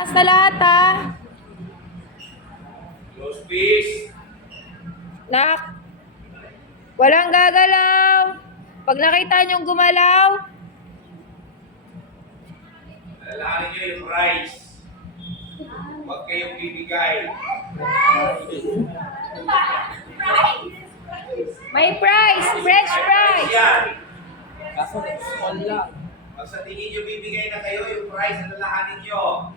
Sa lahat ha. Close please. Nak. Walang gagalaw. Pag nakita niyong gumalaw, Alalahanin niyo yung price. Huwag kayong bibigay. may price. Fresh price. Yan. Kaso small lang. Pag sa tingin niyo bibigay na kayo, yung price alalahanin niyo.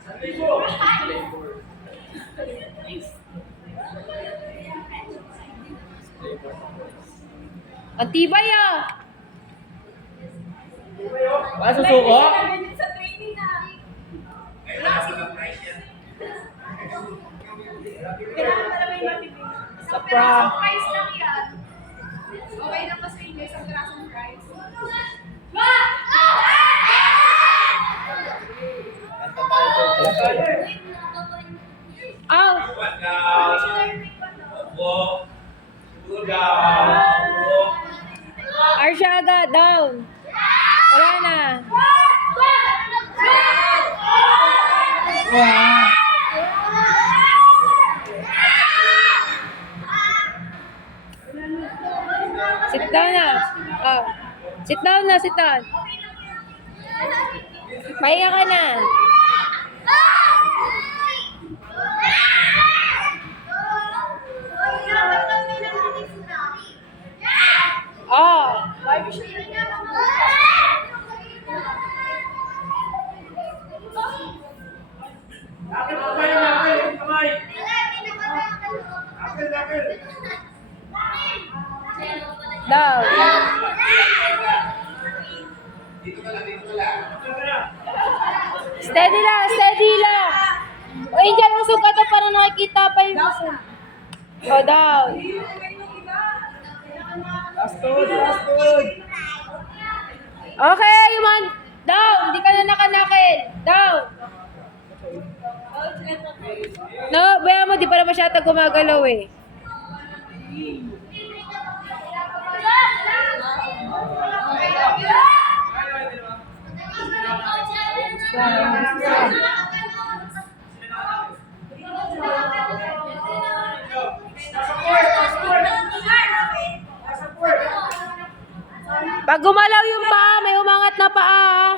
Sabi ko. Ang tibay ah. Wala susuko? Sa training na. Ay, wala pa ng price yan. Kailangan pala may matibig. Sa Isang prank. pirasong price lang yan. Okay na pa sa inyo, isang pirasong price. Kanta tayo. Aw. What now? Opo. Two down. Opo. Arshaga, down. Wala na. Wow. Sit down na. Oh. Sit down na, sit down. Pahinga ka na. Oh. Nakil po kayo, nakil. Kamay. Nakil, nakil. Down. Dito ka lang, dito ka lang. Dito ka lang. Steady lang, steady lang. O, dyan usog ka to para nakikita pa yung usog. O, down. Last toad, last toad. Okay, man. Down. Hindi ka na nakanakil. Down. No, baya mo, di pa na masyata gumagalaw eh. Pag gumalaw yung paa, may umangat na paa. ah.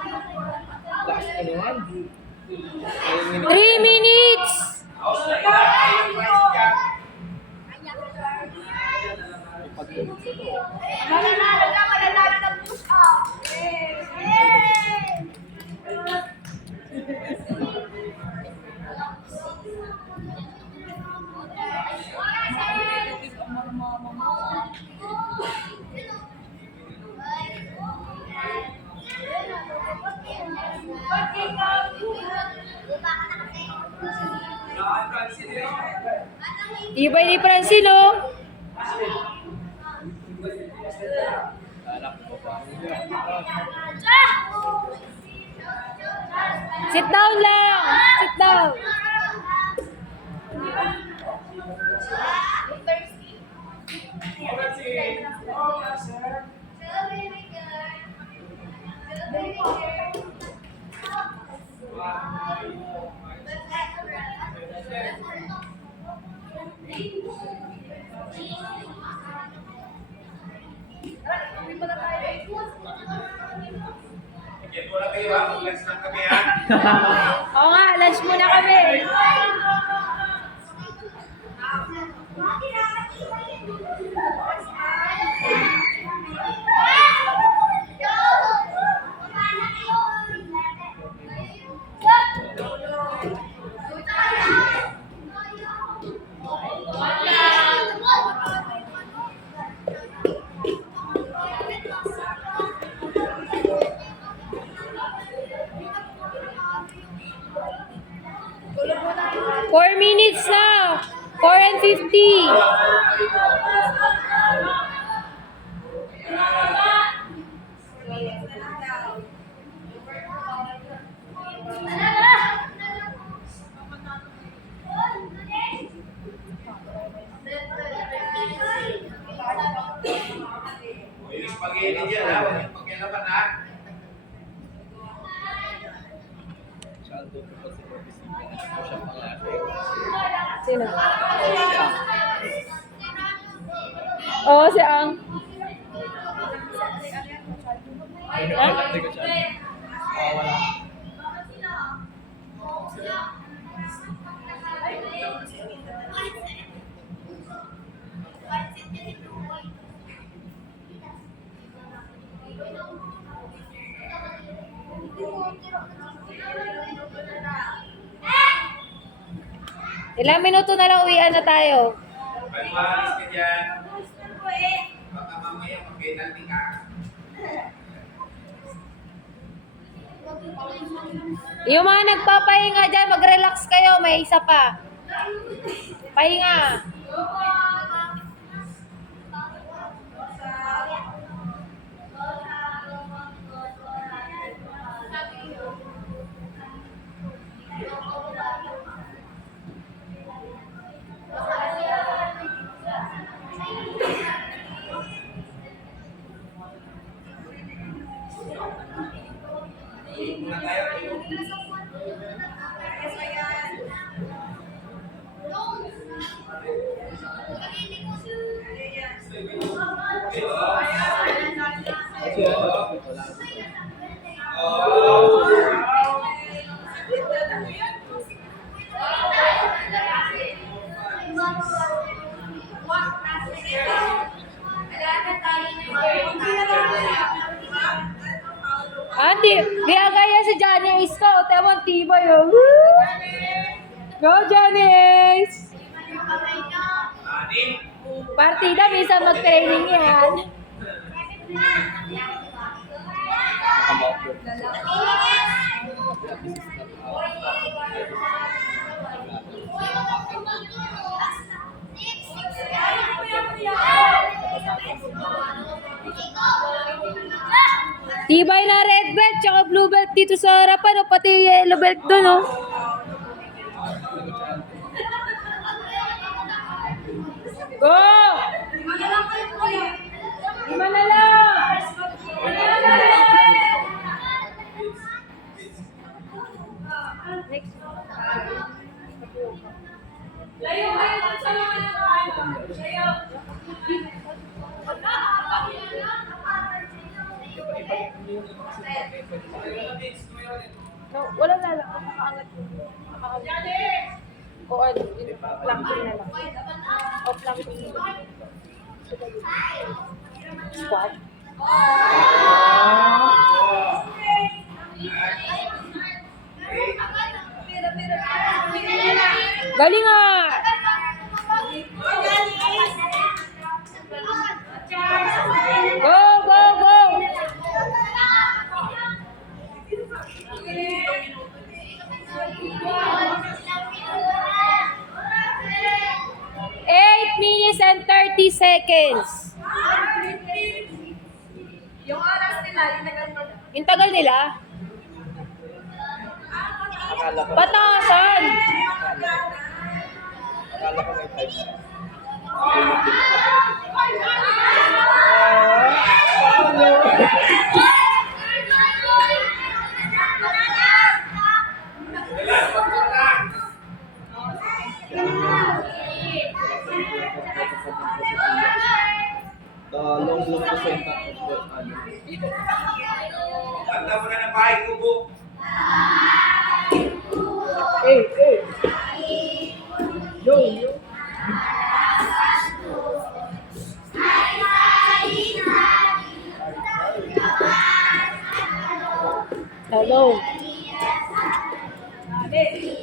Last ko naman. 3 minutes. House na ila. Yung price dyan. Pag-ibig sa to. Mananalo na, mananalo ng push up. Ibay ni Francine, oh. Alak ko pa. Sit down lang. Sit down. Yan muna kayo ha. Mag-lunch lang kami ha. Oo nga, lunch muna kami. Four minutes na. 4:50. nandun po sa opisina. Ano po siya pangalan? Sino? Oo, si Ang. Ha? Hindi ko siya. Wala. Ilang minuto na lang uwian na tayo. Pag maalis ka dyan, baka mamaya mag-penalty ka. Yung mga nagpapahinga dyan, mag-relax kayo. May isa pa. Pahinga. Muna tayo. Kasi wala. Andi, gaya si Janice ko. Tewang tiba yun. Woo! Go, Janice! Anim. Partida, minsan mag-training yan. Come out yun. Tibay na red belt, tsaka blue belt dito sa harapan, o pati yellow belt doon, oh. Go! Lima na lang! Next. No, wala na lang. Makaangat yun. O ano, planking na lang. O planking na lang. Squat. Galing nga! Go, go, go! Eight minutes and 30 seconds. Yung oras nila, yung tagal Yung tagal nila? Akala ko, Batasan! akala ko may 5 minutes. Long percent tapos ano. Tanda mo na ng bahay kubo. Hey, hey. Yo, yo. Hello. Hey.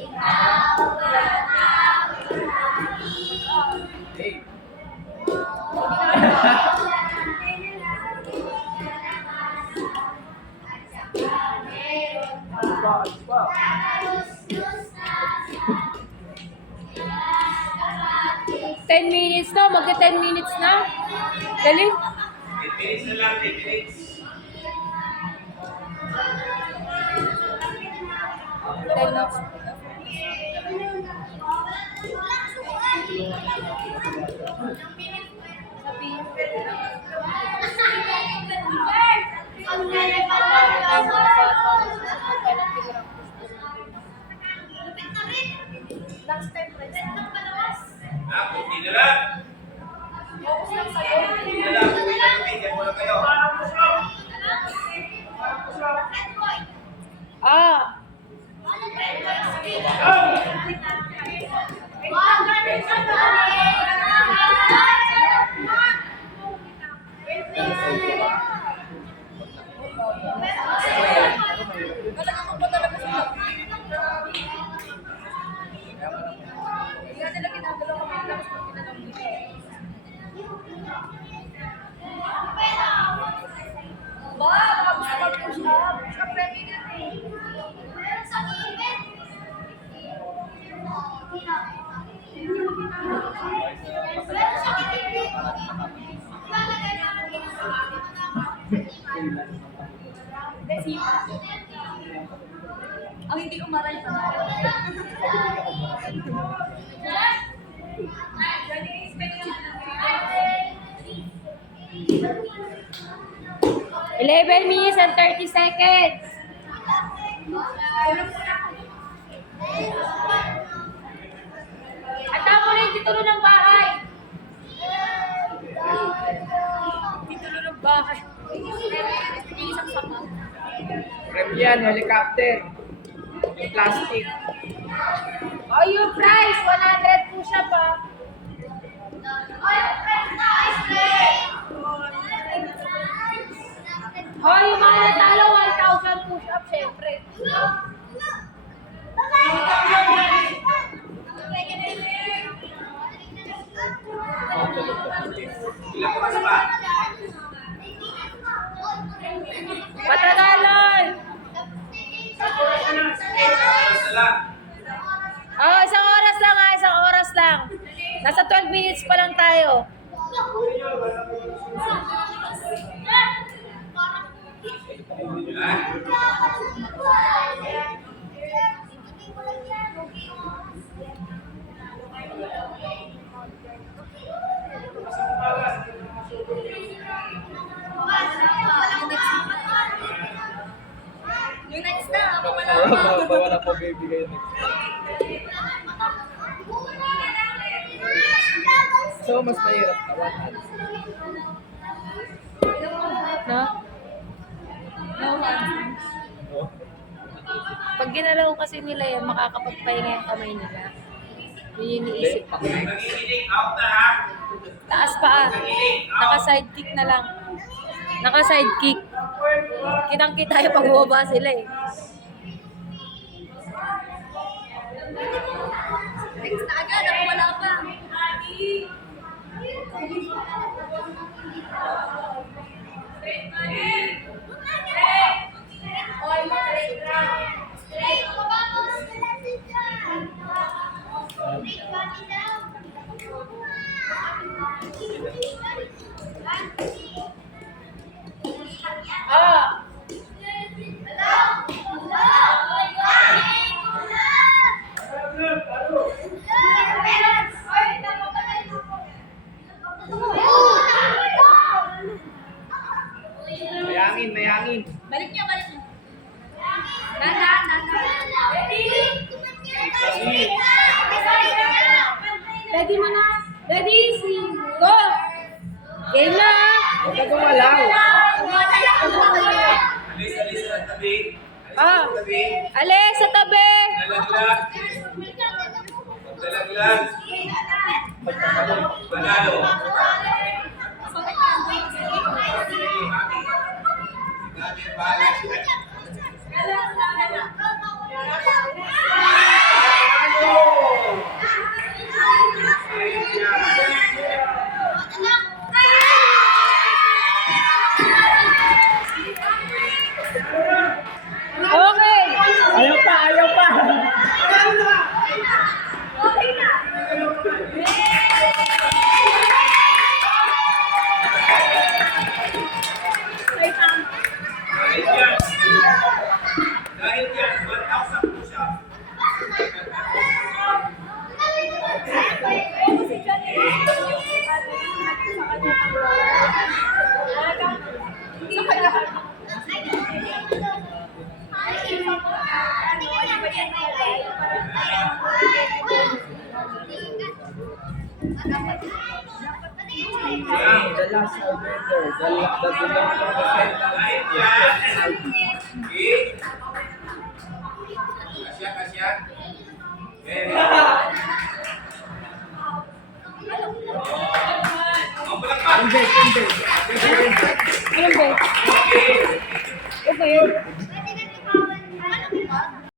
Ten minutes na, magka 10 minutes na. Galing. 10 minutes na lang, 10 minutes. 10 minutes. Sige na lang. Focus lang sa'yo. Sige na lang. Uwi na kami. Diyan muna kayo. Ah. Talagang mo talaga sila. Hindi nga nila ginagalaw kami yung lakas pag ginalaw nila. Ba, gusto mag-push up. Push up ready na eh. Ang hindi umaral pa. Eleven minutes and 30 seconds. At tamo na yung titulo ng bahay. Titulo ng bahay. Isang sama. Rem yan, helicopter. Yung plastic. Oh, yung price, 100 push-up ah. Oh, yung mga natalo, 1,000 push-up, syempre. Ilang oras pa? Patagalan! Oras na lang. Oh, isang oras lang ah, isang oras lang. Nasa 12 minutes pa lang tayo. Ha? Yung next na, wala pa. Bawala po baby kayo. So, mas mahirap na 1 hand. No? No? Pag ginalaw kasi nila yan, makakapagpahinga yung kamay nila. Yun yung iniisip ko. Nagigiling. Out na ha? Taas pa ah. Naka-side kick na lang. Naka-side kick. Kitang-kita yung pagbubaba sila eh. Next na agad, ako wala pa. Ah! Mayangin, mayangin. Balik niya. Nana. Ready mo na? Ready? Go! Game na ah! Huwag ka gumalaw. Alis sa tabi. Ah! Alis sa tabi. Alis sa tabi! Dalaglag. Dalaglag. Panalo. Gabi, bahala siya. Okay! Ayaw pa, ayaw pa. Ayos yan. The last surrender. The Kahit yan. Okay. Kasya, kasya. Very good.